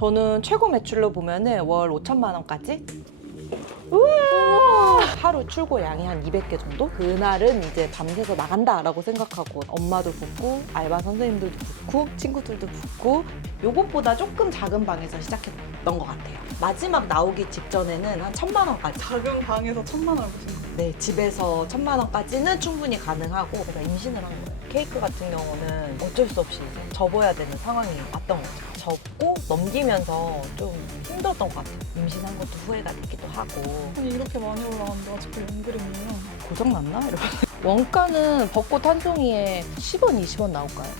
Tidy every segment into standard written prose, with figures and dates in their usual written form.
저는 최고 매출로 보면은 월 5천만 원까지. 우와! 하루 출고량이 한 200개 정도? 그날은 이제 밤새서 나간다라고 생각하고 엄마도 붙고 알바 선생님들도 붙고 친구들도 붙고 요것보다 조금 작은 방에서 시작했던 것 같아요. 마지막 나오기 직전에는 한 1,000만 원까지. 작은 방에서 1,000만 원 보신 거예요? 네, 집에서 1,000만 원까지는 충분히 가능하고 제가 임신을 한 거예요. 케이크 같은 경우는 어쩔 수 없이 이제 접어야 되는 상황이 왔던 거죠. 접고 넘기면서 좀 힘들었던 것 같아요. 임신한 것도 후회가 되기도 하고. 아니 이렇게 많이 올라갔는데 아직도 연그램이에요. 고장났나? 이렇게. 원가는 벚꽃 한 송이에 10원, 20원 나올까요?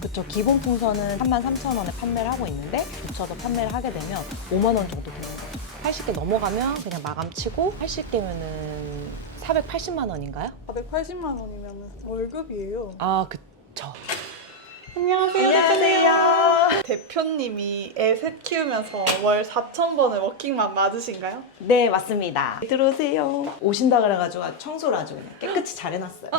그쵸. 기본 풍선은 33,000원에 판매를 하고 있는데 붙여서 판매를 하게 되면 5만 원 정도 되는 거죠. 80개 넘어가면 그냥 마감 치고 80개면은 480만 원인가요? 480만 원이면 월급이에요. 아, 그쵸. 안녕하세요. 대표님이 애 셋 키우면서 월 4,000번을 워킹맘 맞으신가요? 네, 맞습니다. 들어오세요. 오신다 그래가지고 청소를 아주 그냥 깨끗이 잘 해놨어요.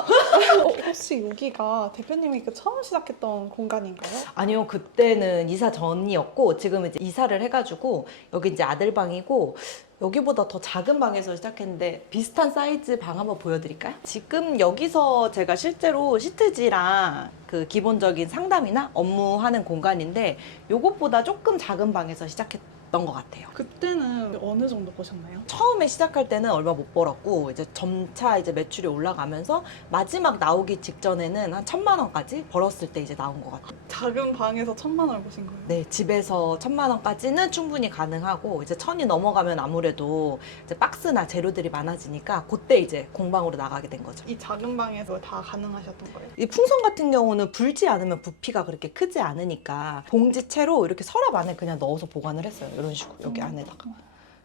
혹시 여기가 대표님이 처음 시작했던 공간인가요? 아니요, 그때는 이사 전이었고 지금 이제 이사를 해가지고 여기 이제 아들 방이고 여기보다 더 작은 방에서 시작했는데 비슷한 사이즈 방 한번 보여드릴까요? 지금 여기서 제가 실제로 시트지랑 그 기본적인 상담이나 업무하는 공간인데 요것보다 조금 작은 방에서 시작했던 것 같아요. 그때는 어느 정도 보셨나요? 처음에 시작할 때는 얼마 못 벌었고 이제 점차 이제 매출이 올라가면서 마지막 나오기 직전에는 한 1,000만 원까지 벌었을 때 이제 나온 것 같아요. 작은 방에서 1,000만 원을 보신 거예요? 네, 집에서 1,000만 원까지는 충분히 가능하고 이제 1,000이 넘어가면 아무래도 이제 박스나 재료들이 많아지니까 그때 이제 공방으로 나가게 된 거죠. 이 작은 방에서 다 가능하셨던 거예요? 이 풍선 같은 경우는 불지 않으면 부피가 그렇게 크지 않으니까 봉지채로 이렇게 서랍 안에 그냥 넣어서 보관을 했어요. 이런 식으로 여기 안에다가.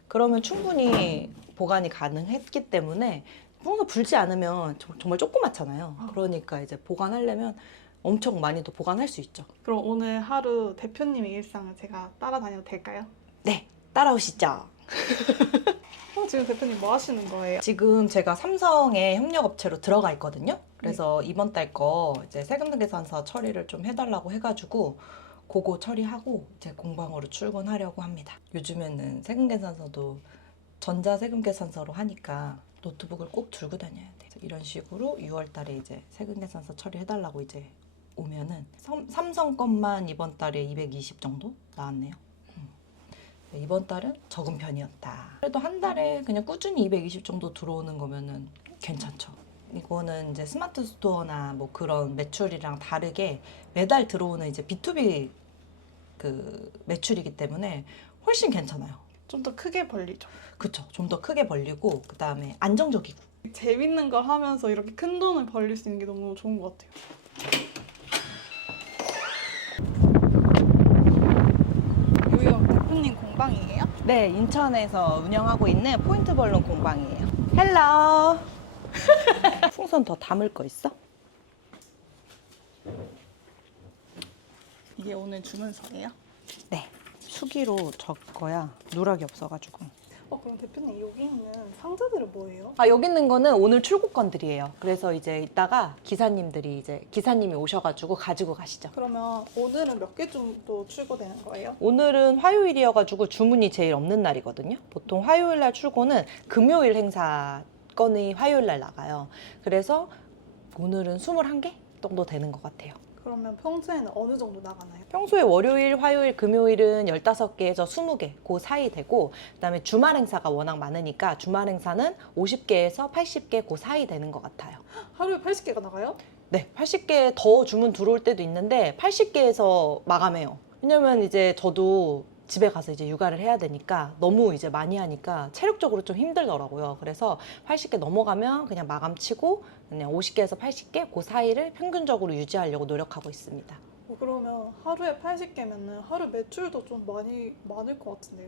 그러면 충분히 보관이 가능했기 때문에 풍선 불지 않으면 정말 조그맣잖아요. 그러니까 이제 보관하려면 엄청 많이도 보관할 수 있죠. 그럼 오늘 하루 대표님의 일상을 제가 따라다녀도 될까요? 네, 따라오시죠. 지금 대표님 뭐 하시는 거예요? 지금 제가 삼성의 협력업체로 들어가 있거든요. 그래서 이번 달 거 이제 세금계산서 처리를 좀 해달라고 해가지고 그거 처리하고 이제 공방으로 출근하려고 합니다. 요즘에는 세금계산서도 전자세금계산서로 하니까 노트북을 꼭 들고 다녀야 돼. 이런 식으로 6월 달에 이제 세금계산서 처리해달라고 이제 오면은 삼성 것만 이번 달에 220 정도 나왔네요. 이번 달은 적은 편이었다. 그래도 한 달에 그냥 꾸준히 220 정도 들어오는 거면은 괜찮죠. 이거는 이제 스마트 스토어나 뭐 그런 매출이랑 다르게 매달 들어오는 이제 B2B 그 매출이기 때문에 훨씬 괜찮아요. 좀 더 크게 벌리죠. 그쵸. 좀 더 크게 벌리고 그 다음에 안정적이고. 재밌는 걸 하면서 이렇게 큰 돈을 벌릴 수 있는 게 너무 좋은 것 같아요. 여기가 대표님 공방이에요? 네, 인천에서 운영하고 있는 포인트 벌룬 공방이에요. 헬로. 풍선 더 담을 거 있어? 이게 오늘 주문서예요? 네. 수기로 적어야 누락이 없어가지고. 그럼 대표님 여기 있는 상자들은 뭐예요? 아, 여기 있는 거는 오늘 출고건들이에요. 그래서 이제 이따가 기사님이 오셔가지고 가지고 가시죠. 그러면 오늘은 몇 개 정도 출고되는 거예요? 오늘은 화요일이어가지고 주문이 제일 없는 날이거든요. 보통 화요일 날 출고는 금요일 행사 건이 화요일 날 나가요. 그래서 오늘은 21개 정도 되는 것 같아요. 그러면 평소에는 어느 정도 나가나요? 평소에 월요일, 화요일, 금요일은 15개에서 20개 그 사이 되고 그다음에 주말 행사가 워낙 많으니까 주말 행사는 50개에서 80개 그 사이 되는 것 같아요. 하루에 80개가 나가요? 네, 80개 더 주문 들어올 때도 있는데 80개에서 마감해요. 왜냐면 이제 저도 집에 가서 이제 육아를 해야 되니까 너무 이제 많이 하니까 체력적으로 좀 힘들더라고요. 그래서 80개 넘어가면 그냥 마감 치고 그냥 50개에서 80개 그 사이를 평균적으로 유지하려고 노력하고 있습니다. 그러면 하루에 80개면은 하루 매출도 좀 많을 것 같은데요?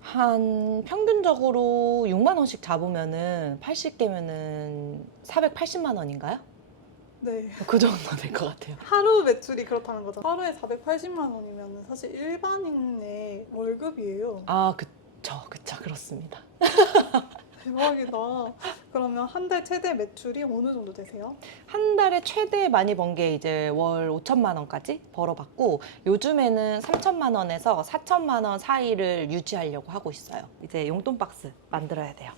한 평균적으로 6만 원씩 잡으면은 80개면은 480만 원인가요? 네. 그 정도 될 것 같아요. 하루 매출이 그렇다는 거죠. 하루에 480만 원이면 사실 일반인의 월급이에요. 아, 그쵸, 그렇습니다. 대박이다. 그러면 한 달 최대 매출이 어느 정도 되세요? 한 달에 최대 많이 번 게 이제 월 5천만 원까지 벌어봤고 요즘에는 3천만 원에서 4천만 원 사이를 유지하려고 하고 있어요. 이제 용돈 박스 만들어야 돼요.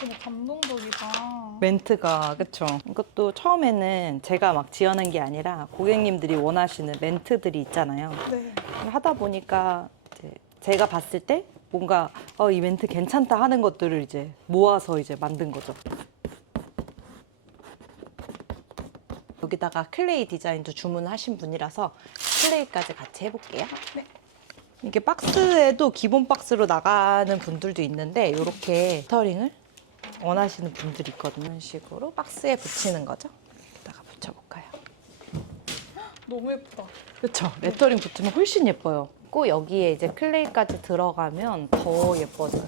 되게 감동적이다. 멘트가 그쵸. 이것도 처음에는 제가 막 지어낸 게 아니라 고객님들이 원하시는 멘트들이 있잖아요. 네. 하다 보니까 이제 제가 봤을 때 뭔가 이 멘트 괜찮다 하는 것들을 이제 모아서 이제 만든 거죠. 여기다가 클레이 디자인도 주문하신 분이라서 클레이까지 같이 해볼게요. 네. 이게 박스에도 기본 박스로 나가는 분들도 있는데 이렇게 레터링을 원하시는 분들이 있거든요. 이런 식으로 박스에 붙이는 거죠. 여기다가 붙여볼까요? 너무 예쁘다. 그렇죠. 레터링 붙으면 훨씬 예뻐요. 꼭 여기에 이제 클레이까지 들어가면 더 예뻐져요.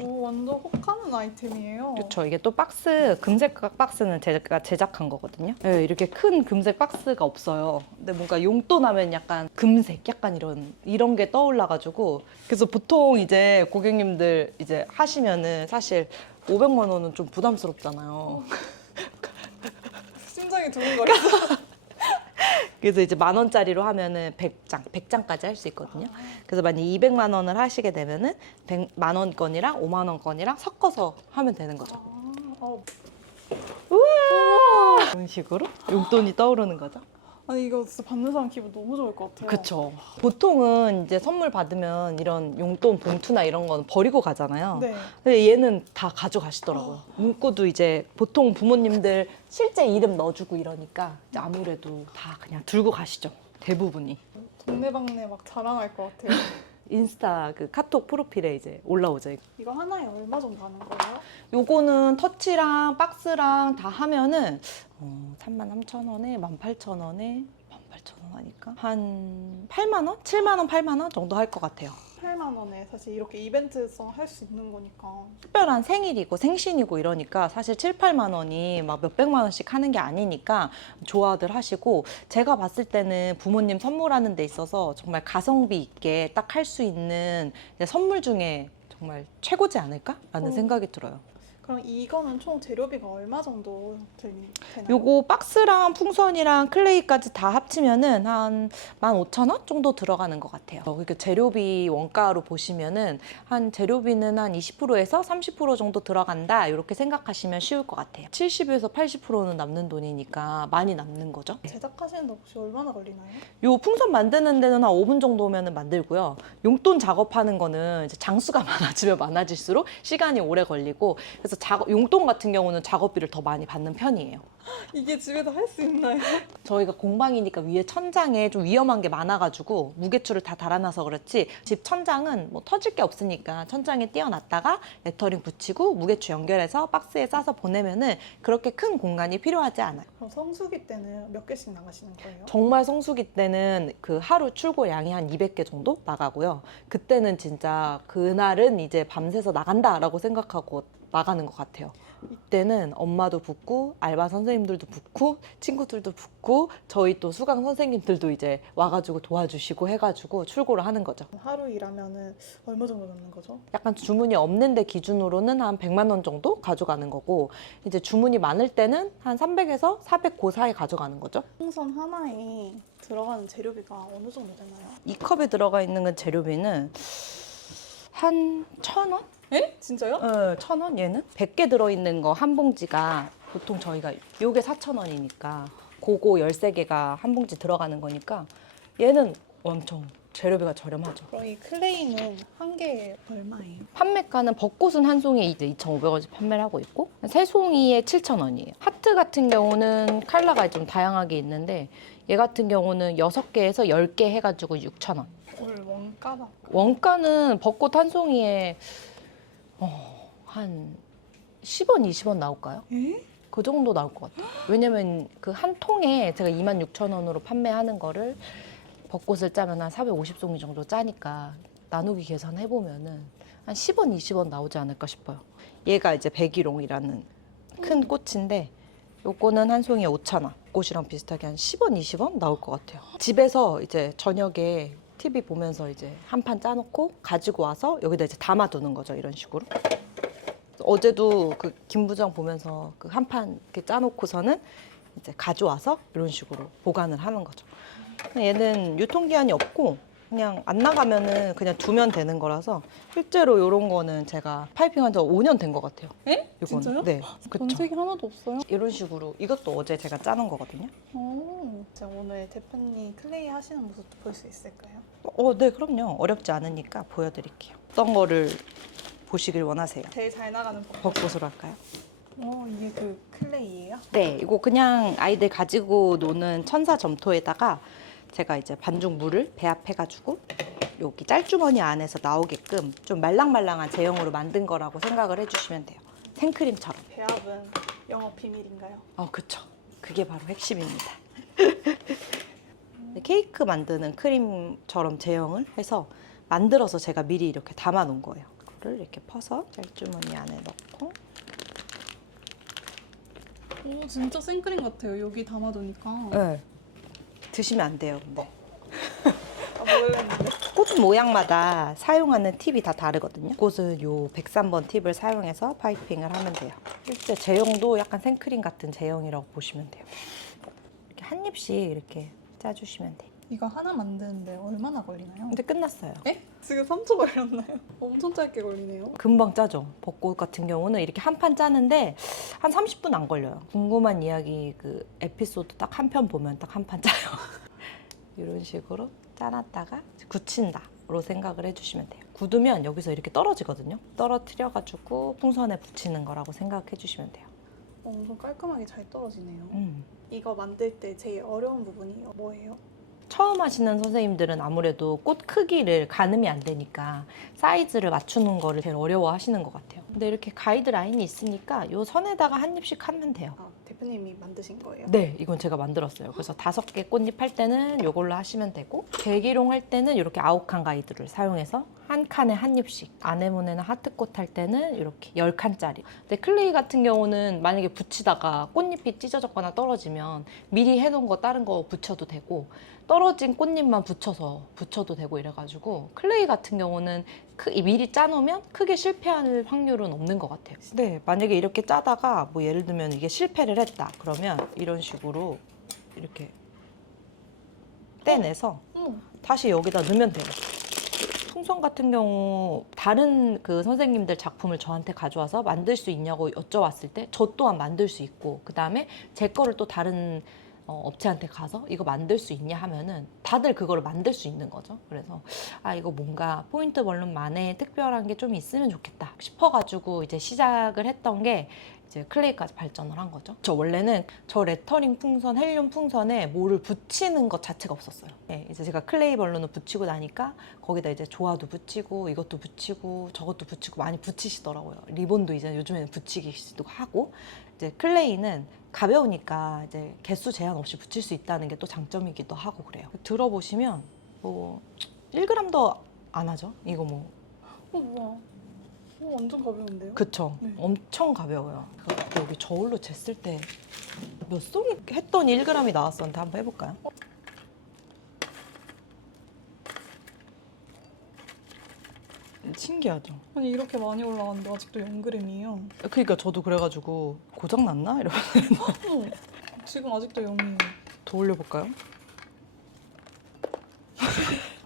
오, 완전 혹하는 아이템이에요. 그렇죠. 이게 또 박스, 금색 박스는 제가 제작한 거거든요. 네, 이렇게 큰 금색 박스가 없어요. 근데 뭔가 용돈 하면 약간 금색, 약간 이런 게 떠올라가지고 그래서 보통 이제 고객님들 이제 하시면은 사실 500만 원은 좀 부담스럽잖아요. 심장이 두근거렸어. 그래서 이제 10,000원짜리로 하면은 100장까지 할 수 있거든요. 그래서 만약 200만 원을 하시게 되면은 100만 원 건이랑 5만 원 건이랑 섞어서 하면 되는 거죠. 우와! 이런 식으로 용돈이 떠오르는 거죠. 아니 이거 진짜 받는 사람 기분 너무 좋을 것 같아요. 그쵸. 보통은 이제 선물 받으면 이런 용돈 봉투나 이런 거는 버리고 가잖아요. 네. 근데 얘는 다 가져가시더라고요. 문구도 이제 보통 부모님들 실제 이름 넣어주고 이러니까 이제 아무래도 다 그냥 들고 가시죠. 대부분이. 동네방네 막 자랑할 것 같아요. 인스타 그 카톡 프로필에 이제 올라오죠. 이거 하나에 얼마 정도 하는 거예요? 요거는 터치랑 박스랑 다 하면은 33,000원에 18,000원에 18,000원 하니까 한 8만 원? 7만 원, 8만 원 정도 할 것 같아요. 8만 원에 사실 이렇게 이벤트성 할 수 있는 거니까. 특별한 생일이고 생신이고 이러니까 사실 7, 8만 원이 막 몇백만 원씩 하는 게 아니니까 좋아들 하시고 제가 봤을 때는 부모님 선물하는 데 있어서 정말 가성비 있게 딱 할 수 있는 선물 중에 정말 최고지 않을까라는 생각이 들어요. 그럼 이거는 총 재료비가 얼마 정도 되나요? 요거 박스랑 풍선이랑 클레이까지 다 합치면은 한 15,000원 정도 들어가는 것 같아요. 그러니까 재료비 원가로 보시면은 한 재료비는 한 20%에서 30% 정도 들어간다 이렇게 생각하시면 쉬울 것 같아요. 70에서 80%는 남는 돈이니까 많이 남는 거죠. 제작하시는데 혹시 얼마나 걸리나요? 요 풍선 만드는 데는 한 5분 정도면 만들고요. 용돈 작업하는 거는 이제 장수가 많아지면 많아질수록 시간이 오래 걸리고 그래서 용돈 같은 경우는 작업비를 더 많이 받는 편이에요. 이게 집에서 할 수 있나요? 저희가 공방이니까 위에 천장에 좀 위험한 게 많아가지고 무게추를 다 달아놔서 그렇지 집 천장은 뭐 터질 게 없으니까 천장에 띄워놨다가 레터링 붙이고 무게추 연결해서 박스에 싸서 보내면은 그렇게 큰 공간이 필요하지 않아요. 그럼 성수기 때는 몇 개씩 나가시는 거예요? 정말 성수기 때는 그 하루 출고량이 한 200개 정도 나가고요. 그때는 진짜 그날은 이제 밤새서 나간다라고 생각하고 나가는 것 같아요. 이때는 엄마도 붙고 알바 선생님들도 붙고 친구들도 붙고 저희 또 수강 선생님들도 이제 와가지고 도와주시고 해가지고 출고를 하는 거죠. 하루 일하면은 얼마 정도 남는 거죠? 약간 주문이 없는데 기준으로는 한 100만 원 정도 가져가는 거고 이제 주문이 많을 때는 한 300에서 400 그 사이 가져가는 거죠. 풍선 하나에 들어가는 재료비가 어느 정도 되나요? 이 컵에 들어가 있는 건 재료비는 한 1,000원? 에? 진짜요? 1,000원 얘는? 100개 들어있는 거 한 봉지가 보통 저희가 요게 4,000원이니까 그거 13개가 한 봉지 들어가는 거니까 얘는 엄청 재료비가 저렴하죠. 그럼 이 클레이는 한 개에 얼마예요? 판매가는 벚꽃은 한 송이에 이제 2,500원씩 판매를 하고 있고 세 송이에 7,000원이에요. 하트 같은 경우는 컬러가 좀 다양하게 있는데 얘 같은 경우는 6개에서 10개 해가지고 6,000원. 원가다. 원가는 벚꽃 한 송이에 한 10원, 20원 나올까요? 에? 그 정도 나올 것 같아요. 왜냐면 그 한 통에 제가 26,000원으로 판매하는 거를 벚꽃을 짜면 한 450송이 정도 짜니까 나누기 계산해보면은 한 10원, 20원 나오지 않을까 싶어요. 얘가 이제 백일홍이라는 큰 꽃인데 요거는 한 송이에 5,000원. 꽃이랑 비슷하게 한 10원, 20원 나올 것 같아요. 집에서 이제 저녁에 TV 보면서 이제 한 판 짜놓고 가지고 와서 여기다 이제 담아두는 거죠. 이런 식으로. 어제도 그 김부장 보면서 그 한 판 이렇게 짜놓고서는 이제 가져와서 이런 식으로 보관을 하는 거죠. 얘는 유통기한이 없고 그냥 안 나가면은 그냥 두면 되는 거라서 실제로 이런 거는 제가 파이핑한 지 5년 된 것 같아요. 에? 이건. 진짜요? 네, 그쵸. 변색이 하나도 없어요? 이런 식으로 이것도 어제 제가 짜놓은 거거든요. 제가 오늘 대표님 클레이 하시는 모습도 볼 수 있을까요? 네, 그럼요. 어렵지 않으니까 보여드릴게요. 어떤 거를 보시길 원하세요? 제일 잘 나가는 법. 벚꽃으로 할까요? 이게 그 클레이예요? 네, 이거 그냥 아이들 가지고 노는 천사 점토에다가 제가 이제 반죽 물을 배합해가지고 여기 짤주머니 안에서 나오게끔 좀 말랑말랑한 제형으로 만든 거라고 생각을 해주시면 돼요. 생크림처럼. 배합은 영업 비밀인가요? 그쵸. 그게 바로 핵심입니다. 케이크 만드는 크림처럼 제형을 해서 만들어서 제가 미리 이렇게 담아 놓은 거예요. 그거를 이렇게 퍼서 짤주머니 안에 넣고. 오, 진짜 생크림 같아요. 여기 담아두니까. 네. 드시면 안 돼요, 근데. 모르겠는데. 꽃 모양마다 사용하는 팁이 다 다르거든요. 꽃은 요 103번 팁을 사용해서 파이핑을 하면 돼요. 실제 제형도 약간 생크림 같은 제형이라고 보시면 돼요. 이렇게 한 입씩 이렇게 짜주시면 돼요. 이거 하나 만드는데 얼마나 걸리나요? 근데 끝났어요. 에? 지금 3초 걸렸나요? 엄청 짧게 걸리네요. 금방 짜죠. 벚꽃 같은 경우는 이렇게 한 판 짜는데 한 30분 안 걸려요. 궁금한 이야기 그 에피소드 딱 한 편 보면 딱 한 판 짜요. 이런 식으로 짜놨다가 굳힌다로 생각을 해주시면 돼요. 굳으면 여기서 이렇게 떨어지거든요. 떨어뜨려가지고 풍선에 붙이는 거라고 생각해 주시면 돼요. 엄청 깔끔하게 잘 떨어지네요. 음. 이거 만들 때 제일 어려운 부분이 뭐예요? 처음 하시는 선생님들은 아무래도 꽃 크기를 가늠이 안 되니까 사이즈를 맞추는 거를 제일 어려워 하시는 것 같아요. 근데 이렇게 가이드라인이 있으니까 이 선에다가 한 입씩 하면 돼요. 대표님이 만드신 거예요? 네, 이건 제가 만들었어요. 그래서 5개 꽃잎 할 때는 이걸로 하시면 되고 계기롱 할 때는 이렇게 9칸 가이드를 사용해서 한 칸에 한 입씩, 아네모네나 하트꽃 할 때는 이렇게 10칸짜리. 근데 클레이 같은 경우는 만약에 붙이다가 꽃잎이 찢어졌거나 떨어지면 미리 해놓은 거 다른 거 붙여도 되고 떨어진 꽃잎만 붙여도 되고 이래가지고 클레이 같은 경우는 미리 짜놓으면 크게 실패할 확률은 없는 것 같아요. 네, 만약에 이렇게 짜다가 뭐 예를 들면 이게 실패를 했다 그러면 이런 식으로 이렇게 떼내서 다시 여기다 넣으면 돼요. 풍선 같은 경우 다른 그 선생님들 작품을 저한테 가져와서 만들 수 있냐고 여쭤봤을 때 저 또한 만들 수 있고 그 다음에 제 거를 또 다른 업체한테 가서 이거 만들 수 있냐 하면은 다들 그거를 만들 수 있는 거죠. 그래서 이거 뭔가 포인트 벌룬만의 특별한 게 좀 있으면 좋겠다 싶어가지고 이제 시작을 했던 게 이제 클레이까지 발전을 한 거죠. 저 원래는 저 레터링 풍선, 헬륨 풍선에 뭐를 붙이는 것 자체가 없었어요. 네, 이제 제가 클레이 벌룬을 붙이고 나니까 거기다 이제 조화도 붙이고 이것도 붙이고 저것도 붙이고 많이 붙이시더라고요. 리본도 이제 요즘에는 붙이기도 하고 이제 클레이는 가벼우니까 이제 개수 제한 없이 붙일 수 있다는 게 또 장점이기도 하고 그래요. 들어보시면 뭐 1g도 안 하죠. 이거 뭐. 뭐야. 완전 가벼운데요? 그쵸. 네. 엄청 가벼워요. 여기 저울로 쟀을 때 몇 송이 했더니 1g이 나왔었는데 한번 해볼까요? 신기하죠? 아니 이렇게 많이 올라갔는데 아직도 0g이에요. 그러니까 저도 그래가지고 고장났나? 이러면서 지금 아직도 0이에요. 더 올려볼까요?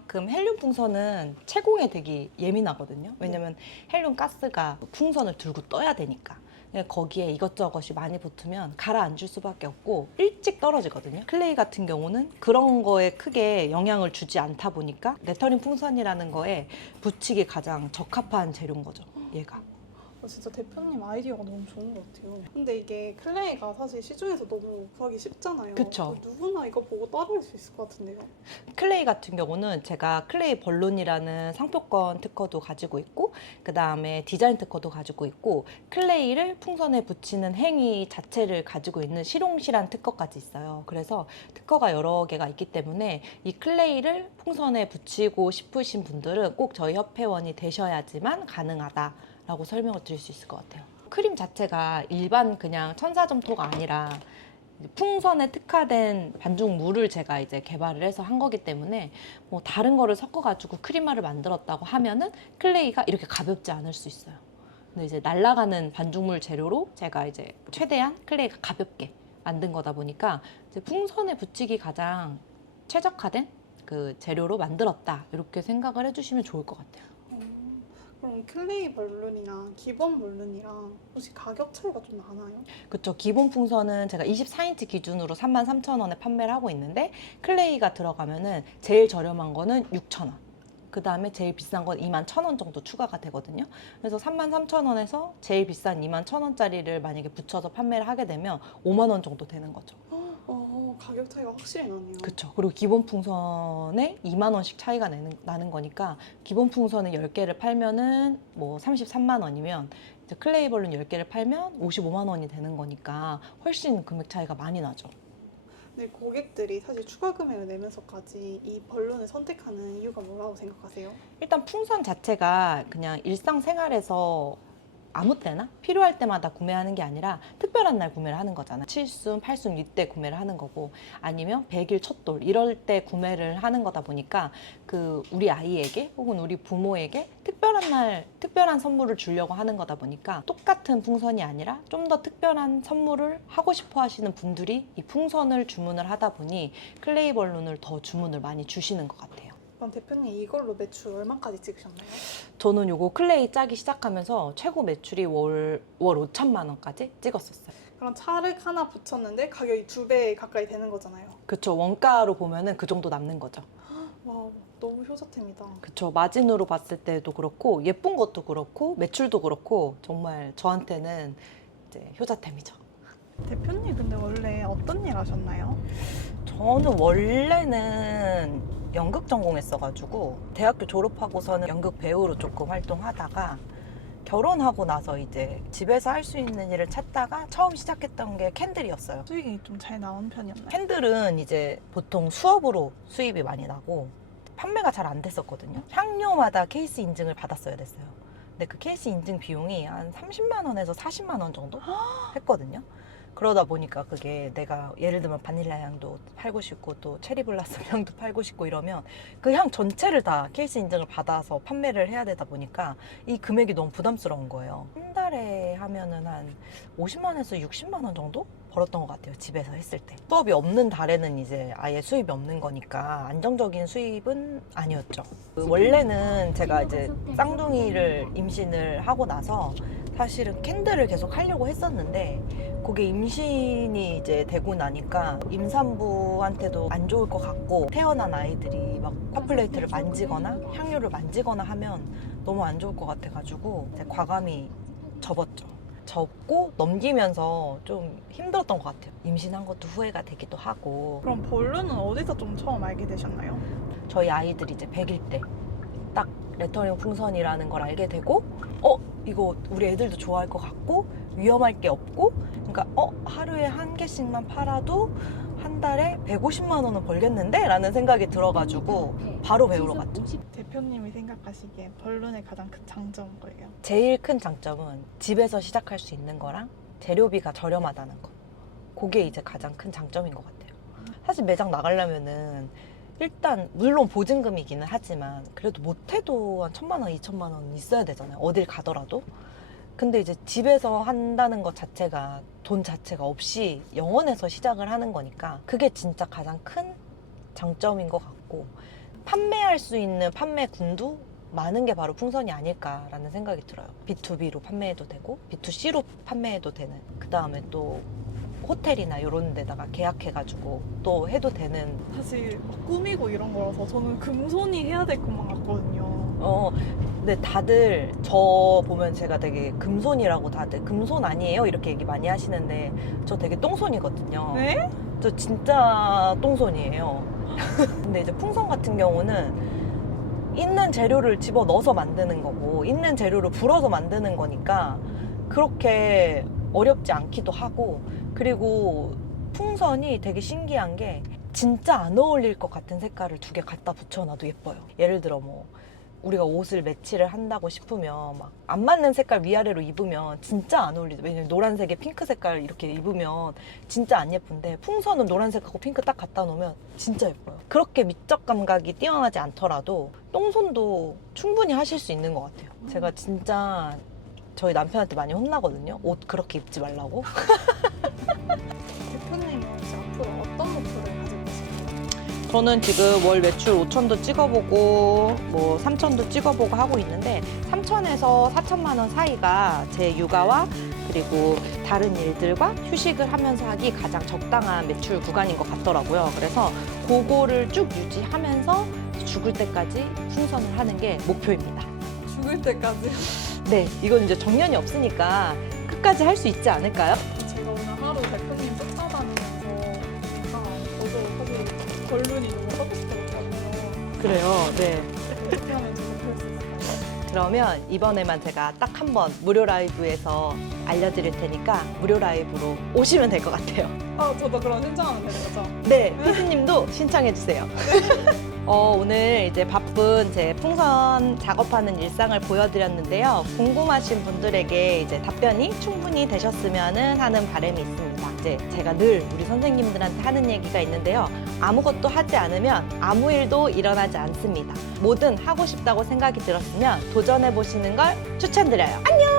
그럼 헬륨 풍선은 채공에 되게 예민하거든요. 왜냐면 헬륨 가스가 풍선을 들고 떠야 되니까. 거기에 이것저것이 많이 붙으면 가라앉을 수밖에 없고 일찍 떨어지거든요. 클레이 같은 경우는 그런 거에 크게 영향을 주지 않다 보니까 레터링 풍선이라는 거에 붙이기 가장 적합한 재료인 거죠, 얘가. 진짜 대표님 아이디어가 너무 좋은 것 같아요. 근데 이게 클레이가 사실 시중에서 너무 구하기 쉽잖아요. 그쵸. 누구나 이거 보고 따라할 수 있을 것 같은데요. 클레이 같은 경우는 제가 클레이 벌룬이라는 상표권 특허도 가지고 있고 그 다음에 디자인 특허도 가지고 있고 클레이를 풍선에 붙이는 행위 자체를 가지고 있는 실용실한 특허까지 있어요. 그래서 특허가 여러 개가 있기 때문에 이 클레이를 풍선에 붙이고 싶으신 분들은 꼭 저희 협회원이 되셔야지만 가능하다 라고 설명을 드릴 수 있을 것 같아요. 크림 자체가 일반 그냥 천사점토가 아니라 풍선에 특화된 반죽물을 제가 이제 개발을 해서 한 거기 때문에 뭐 다른 거를 섞어가지고 크림화를 만들었다고 하면은 클레이가 이렇게 가볍지 않을 수 있어요. 근데 이제 날아가는 반죽물 재료로 제가 이제 최대한 클레이가 가볍게 만든 거다 보니까 이제 풍선에 붙이기 가장 최적화된 그 재료로 만들었다 이렇게 생각을 해주시면 좋을 것 같아요. 그럼 클레이 벌룬이랑 기본 벌룬이랑 혹시 가격 차이가 좀 나나요? 그쵸. 기본 풍선은 제가 24인치 기준으로 33,000원에 판매를 하고 있는데 클레이가 들어가면은 제일 저렴한 거는 6,000원. 그 다음에 제일 비싼 건 21,000원 정도 추가가 되거든요. 그래서 33,000원에서 제일 비싼 21,000원짜리를 만약에 붙여서 판매를 하게 되면 5만 원 정도 되는 거죠. 가격 차이가 확실히 나네요. 그쵸. 그리고 기본 풍선에 2만 원씩 차이가 나는 거니까 기본 풍선을 10개를 팔면은 뭐 33만 원이면 이제 클레이 벌룬 10개를 팔면 55만 원이 되는 거니까 훨씬 금액 차이가 많이 나죠. 근데 고객들이 사실 추가 금액을 내면서까지 이 벌룬을 선택하는 이유가 뭐라고 생각하세요? 일단 풍선 자체가 그냥 일상생활에서 아무 때나 필요할 때마다 구매하는 게 아니라 특별한 날 구매를 하는 거잖아. 칠순, 팔순 이때 구매를 하는 거고 아니면 100일 첫돌 이럴 때 구매를 하는 거다 보니까 그 우리 아이에게 혹은 우리 부모에게 특별한 날 특별한 선물을 주려고 하는 거다 보니까 똑같은 풍선이 아니라 좀 더 특별한 선물을 하고 싶어 하시는 분들이 이 풍선을 주문을 하다 보니 클레이 벌룬을 더 주문을 많이 주시는 것 같아요. 그럼 대표님 이걸로 매출 얼마까지 찍으셨나요? 저는 요거 클레이 짜기 시작하면서 최고 매출이 월 5천만 원까지 찍었었어요. 그럼 찰흙 하나 붙였는데 가격이 2배 가까이 되는 거잖아요. 그쵸. 원가로 보면은 그 정도 남는 거죠. 와, 너무 효자템이다. 그쵸. 마진으로 봤을 때도 그렇고 예쁜 것도 그렇고 매출도 그렇고 정말 저한테는 이제 효자템이죠. 대표님 근데 원래 어떤 일 하셨나요? 저는 원래는 연극 전공했어가지고 대학교 졸업하고서는 연극 배우로 조금 활동하다가 결혼하고 나서 이제 집에서 할 수 있는 일을 찾다가 처음 시작했던 게 캔들이었어요. 수익이 좀 잘 나온 편이었나요? 캔들은 이제 보통 수업으로 수입이 많이 나고 판매가 잘 안 됐었거든요. 향료마다 케이스 인증을 받았어야 됐어요. 근데 그 케이스 인증 비용이 한 30만 원에서 40만 원 정도 했거든요. 그러다 보니까 그게 내가 예를 들면 바닐라 향도 팔고 싶고 또 체리 블라썸 향도 팔고 싶고 이러면 그 향 전체를 다 케이스 인증을 받아서 판매를 해야 되다 보니까 이 금액이 너무 부담스러운 거예요. 한 달에 하면은 한 50만 원에서 60만 원 정도 벌었던 것 같아요. 집에서 했을 때. 수업이 없는 달에는 이제 아예 수입이 없는 거니까 안정적인 수입은 아니었죠. 원래는 제가 이제 쌍둥이를 임신을 하고 나서 사실은 캔들을 계속 하려고 했었는데 그게 임신이 이제 되고 나니까 임산부한테도 안 좋을 것 같고 태어난 아이들이 막 핫플레이트를 만지거나 향료를 만지거나 하면 너무 안 좋을 것 같아가지고 이제 과감히 접었죠. 접고 넘기면서 좀 힘들었던 것 같아요. 임신한 것도 후회가 되기도 하고. 그럼 벌룬은 어디서 좀 처음 알게 되셨나요? 저희 아이들이 이제 100일 때 딱 레터링 풍선이라는 걸 알게 되고 이거 우리 애들도 좋아할 것 같고 위험할 게 없고 그러니까 하루에 한 개씩만 팔아도 한 달에 150만 원은 벌겠는데? 라는 생각이 들어가지고 바로 배우러 갔죠. 대표님이 생각하시기에 벌룬의 가장 큰 장점은 뭐예요? 제일 큰 장점은 집에서 시작할 수 있는 거랑 재료비가 저렴하다는 거. 그게 이제 가장 큰 장점인 것 같아요. 사실 매장 나가려면은 일단 물론 보증금이기는 하지만 그래도 못해도 한 1,000만 원, 2,000만 원 있어야 되잖아요. 어딜 가더라도. 근데 이제 집에서 한다는 것 자체가 돈 자체가 없이 영원에서 시작을 하는 거니까 그게 진짜 가장 큰 장점인 것 같고 판매할 수 있는 판매군도 많은 게 바로 풍선이 아닐까라는 생각이 들어요. B2B로 판매해도 되고 B2C로 판매해도 되는 그 다음에 또 호텔이나 이런 데다가 계약해가지고 또 해도 되는 사실 막 꾸미고 이런 거라서 저는 금손이 해야 될 것만 같거든요. 근데 다들 저 보면 제가 되게 금손이라고 다들 금손 아니에요? 이렇게 얘기 많이 하시는데 저 되게 똥손이거든요. 네? 저 진짜 똥손이에요. 근데 이제 풍선 같은 경우는 있는 재료를 집어 넣어서 만드는 거고 있는 재료를 불어서 만드는 거니까 그렇게 어렵지 않기도 하고 그리고 풍선이 되게 신기한 게 진짜 안 어울릴 것 같은 색깔을 2개 갖다 붙여놔도 예뻐요. 예를 들어 뭐 우리가 옷을 매치를 한다고 싶으면 막 안 맞는 색깔 위아래로 입으면 진짜 안 어울리죠. 왜냐면 노란색에 핑크 색깔 이렇게 입으면 진짜 안 예쁜데 풍선은 노란색하고 핑크 딱 갖다 놓으면 진짜 예뻐요. 그렇게 미적 감각이 뛰어나지 않더라도 똥손도 충분히 하실 수 있는 것 같아요. 제가 진짜 저희 남편한테 많이 혼나거든요. 옷 그렇게 입지 말라고. 대표님은 혹시 앞으로 어떤 목표를 가지고 계신가요? 저는 지금 월 매출 5천도 찍어보고 뭐 3천도 찍어보고 하고 있는데 3천에서 4천만 원 사이가 제 육아와 그리고 다른 일들과 휴식을 하면서 하기 가장 적당한 매출 구간인 것 같더라고요. 그래서 그거를 쭉 유지하면서 죽을 때까지 풍선을 하는 게 목표입니다. 죽을 때까지. 네, 이건 이제 정년이 없으니까 끝까지 할 수 있지 않을까요? 제가 오늘 하루 대표님 쫓아다니면서 저도 사실 결론이 너무 하고 싶었거든요. 그래요, 네. 어떻게 하면 좀 목표할 수 있을까요? 그러면 이번에만 제가 딱 한 번 무료 라이브에서 알려드릴 테니까 무료 라이브로 오시면 될 것 같아요. 저도 그럼 신청하면 되는 거죠? 네, 피디님도 신청해주세요. 오늘 이제 바쁜 제 풍선 작업하는 일상을 보여드렸는데요. 궁금하신 분들에게 이제 답변이 충분히 되셨으면 하는 바람이 있습니다. 이제 제가 늘 우리 선생님들한테 하는 얘기가 있는데요. 아무것도 하지 않으면 아무 일도 일어나지 않습니다. 뭐든 하고 싶다고 생각이 들었으면 도전해보시는 걸 추천드려요. 안녕!